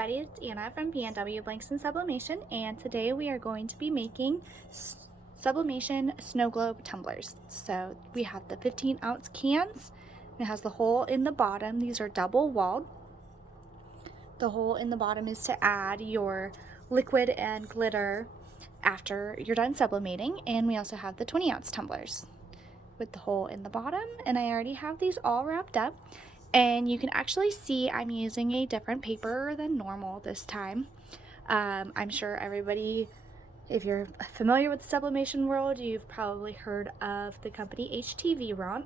everybody, it's Anna from PNW Blanks and Sublimation, and today we are going to be making Sublimation Snowglobe tumblers. So we have the 15-ounce cans. It has the hole in the bottom. These are double walled. The hole in the bottom is to add your liquid and glitter after you're done sublimating, and we also have the 20-ounce tumblers with the hole in the bottom, and I already have these all wrapped up. And you can actually see I'm using a different paper than normal this time. I'm sure everybody, if you're familiar with the sublimation world, you've probably heard of the company HTVRont.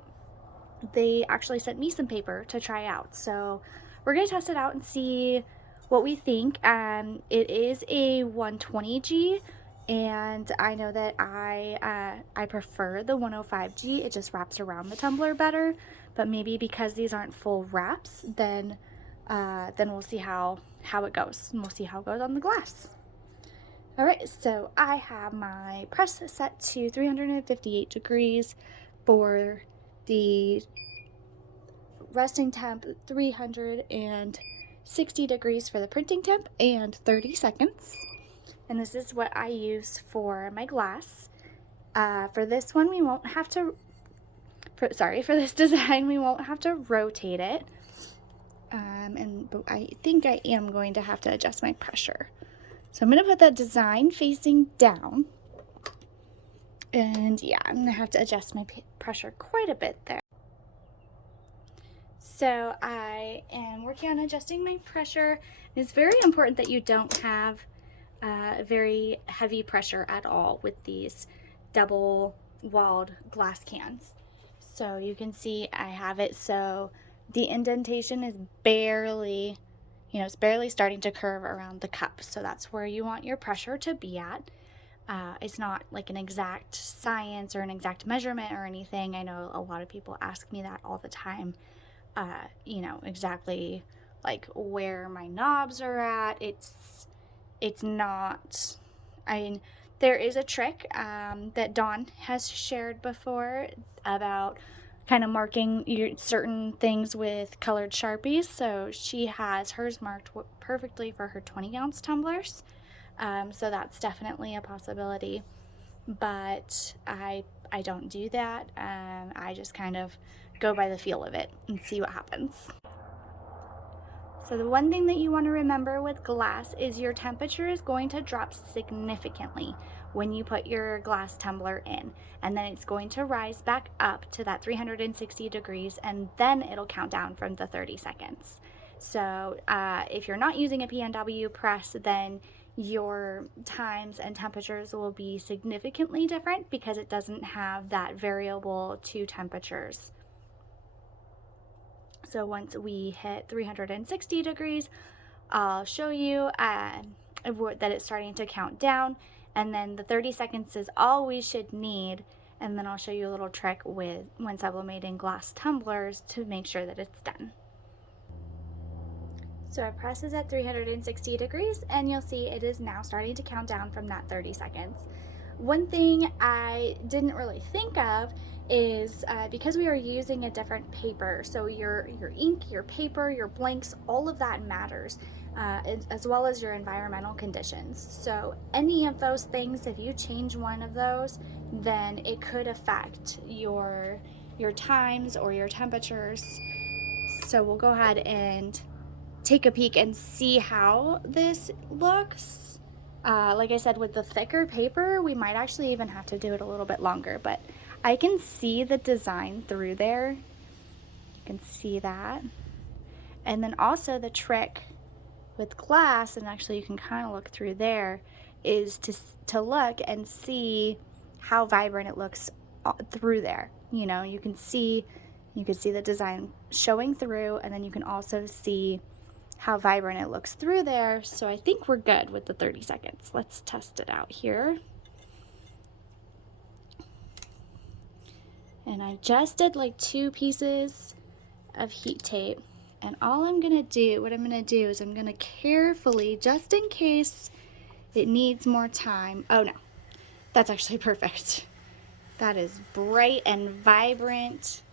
They actually sent me some paper to try out. So we're going to test it out and see what we think. It is a 120G, and I know that I prefer the 105G. It just wraps around the tumbler better. But maybe because these aren't full wraps, then we'll see how it goes, and we'll see how it goes on the glass. All right, so I have my press set to 358 degrees for the resting temp, 360 degrees for the printing temp, and 30 seconds. And this is what I use for my glass. For this one, we won't have to for this design, we won't have to rotate it. But I think I am going to have to adjust my pressure. So I'm going to put the design facing down. And yeah, I'm going to have to adjust my pressure quite a bit there. So I am working on adjusting my pressure. It's very important that you don't have very heavy pressure at all with these double walled glass cans. So you can see I have it so the indentation is barely, it's barely starting to curve around the cup. So that's where you want your pressure to be at. It's not like an exact science or an exact measurement or anything. I know a lot of people ask me that all the time, exactly like where my knobs are at. It's not, there is a trick that Dawn has shared before about kind of marking certain things with colored Sharpies. So she has hers marked perfectly for her 20-ounce tumblers. So that's definitely a possibility. But I don't do that. I just kind of go by the feel of it and see what happens. So the one thing that you want to remember with glass is your temperature is going to drop significantly when you put your glass tumbler in, and then it's going to rise back up to that 360 degrees, and then it'll count down from the 30 seconds. So if you're not using a PNW press, then your times and temperatures will be significantly different because it doesn't have that variable to temperatures. So once we hit 360 degrees, I'll show you that it's starting to count down, and then the 30 seconds is all we should need, and then I'll show you a little trick when sublimating glass tumblers to make sure that it's done. So our press is at 360 degrees, and you'll see it is now starting to count down from that 30 seconds. One thing I didn't really think of is because we are using a different paper, so your ink, your paper, your blanks, all of that matters, as well as your environmental conditions. So any of those things, if you change one of those, then it could affect your times or your temperatures. So we'll go ahead and take a peek and see how this looks. Like I said, with the thicker paper, we might actually even have to do it a little bit longer, but I can see the design through there. You can see that. And then also the trick with glass, and actually you can kind of look through there, is to look and see how vibrant it looks through there. You can see the design showing through, and then you can also see how vibrant it looks through there. So I think we're good with the 30 seconds. Let's test it out here. And I just did like 2 pieces of heat tape, and all what I'm gonna do is I'm gonna carefully, just in case it needs more time. Oh no, that's actually perfect. That is bright and vibrant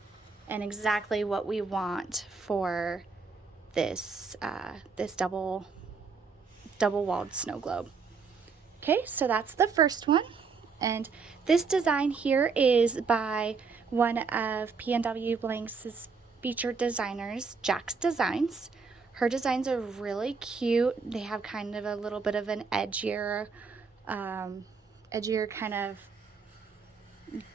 and exactly what we want for this this double double-walled snow globe. Okay, so that's the first one. And this design here is by one of PNW Blanks' featured designers, Jack's Designs. Her designs are really cute. They have kind of a little bit of an edgier kind of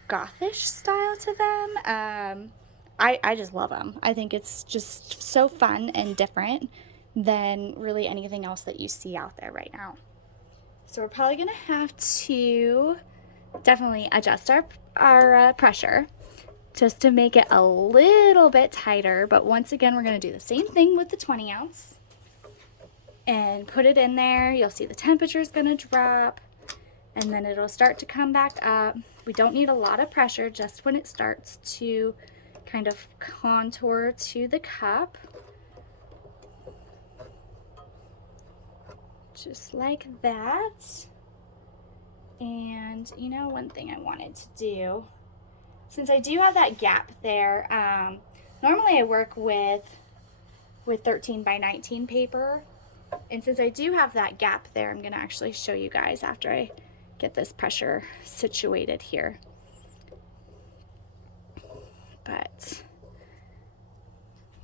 gothish style to them. I just love them. I think it's just so fun and different than really anything else that you see out there right now. So we're probably gonna have to definitely adjust our pressure just to make it a little bit tighter. But once again, we're gonna do the same thing with the 20 ounce and put it in there. You'll see the temperature is gonna drop and then it'll start to come back up. We don't need a lot of pressure, just when it starts to kind of contour to the cup. Just like that. And you know, one thing I wanted to do, since I do have that gap there, normally I work with 13 by 19 paper, and since I do have that gap there, I'm gonna actually show you guys after I get this pressure situated here. But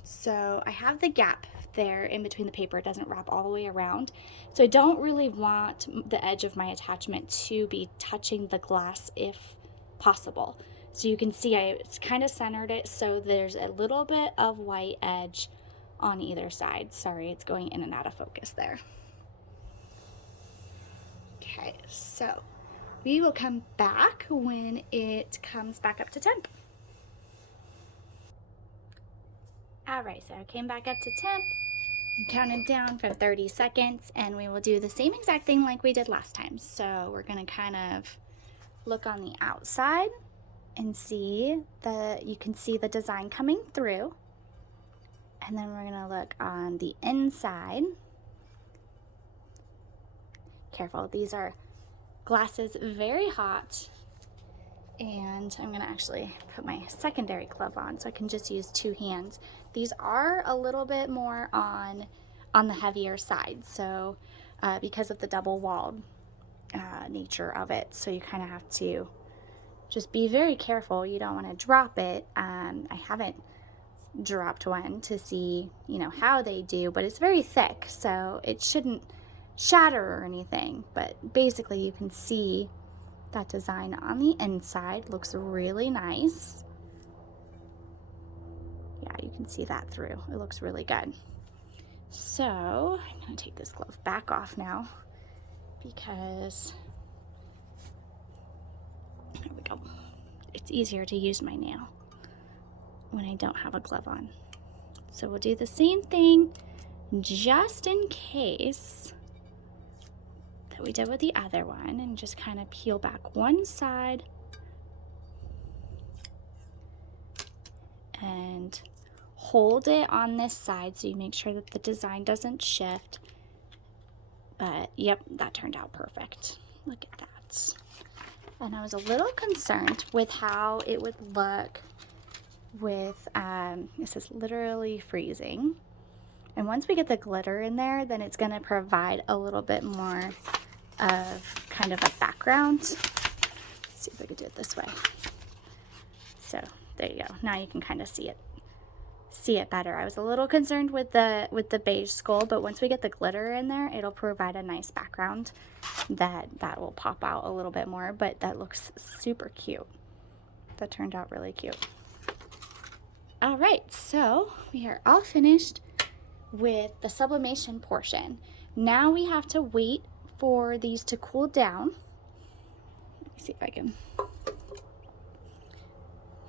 so I have the gap there in between the paper. It doesn't wrap all the way around, so I don't really want the edge of my attachment to be touching the glass if possible. So you can see I kind of centered it so there's a little bit of white edge on either side. Sorry, it's going in and out of focus there. Okay, so we will come back when it comes back up to temp. All right, so I came back up to temp and counted down for 30 seconds, and we will do the same exact thing like we did last time. So we're gonna kind of look on the outside and see you can see the design coming through. And then we're gonna look on the inside. Careful, these are glasses, very hot. And I'm gonna actually put my secondary glove on so I can just use two hands. These are a little bit more on the heavier side, so because of the double-walled nature of it, so you kind of have to just be very careful. You don't want to drop it. I haven't dropped one to see, you know, how they do, but it's very thick, so it shouldn't shatter or anything. But basically, you can see that design on the inside looks really nice. Yeah, you can see that through. It looks really good. So I'm gonna take this glove back off now because, there we go. It's easier to use my nail when I don't have a glove on. So we'll do the same thing just in case that we did with the other one, and just kind of peel back one side and hold it on this side so you make sure that the design doesn't shift. But yep, that turned out perfect. Look at that. And I was a little concerned with how it would look with this is literally freezing, and once we get the glitter in there, then it's going to provide a little bit more of kind of a background. Let's see if I could do it this way. So there you go. Now you can kind of see it better. I was a little concerned with the beige skull, but once we get the glitter in there, it'll provide a nice background that will pop out a little bit more. But that looks super cute. That turned out really cute. All right, so we are all finished with the sublimation portion. Now we have to wait for these to cool down. Let me see if I can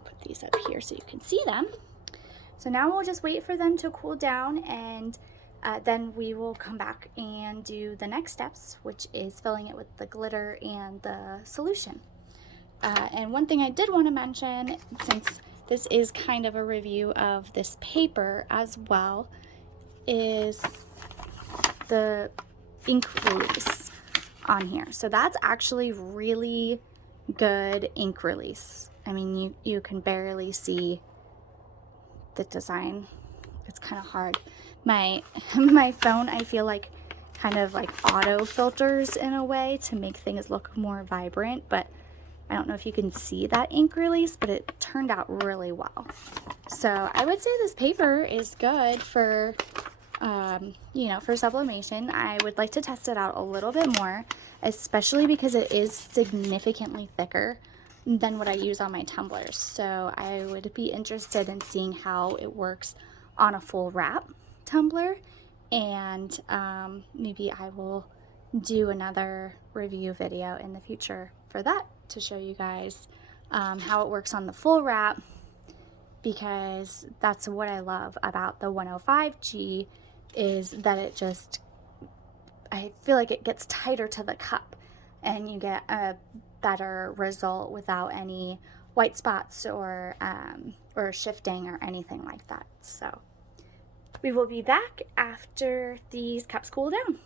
put these up here so you can see them. So now we'll just wait for them to cool down, and then we will come back and do the next steps, which is filling it with the glitter and the solution. And one thing I did want to mention, since this is kind of a review of this paper as well, is the ink release on here. So that's actually really good ink release. I mean, you can barely see the design. It's kind of hard. My phone, I feel like, kind of like auto filters in a way to make things look more vibrant, but I don't know if you can see that ink release, but it turned out really well. So I would say this paper is good for, you know, for sublimation. I would like to test it out a little bit more, especially because it is significantly thicker than what I use on my tumblers. So I would be interested in seeing how it works on a full wrap tumbler, and maybe I will do another review video in the future for that to show you guys how it works on the full wrap, because that's what I love about the 105G is that it just, I feel like it gets tighter to the cup and you get a better result without any white spots or shifting or anything like that. So we will be back after these cups cool down.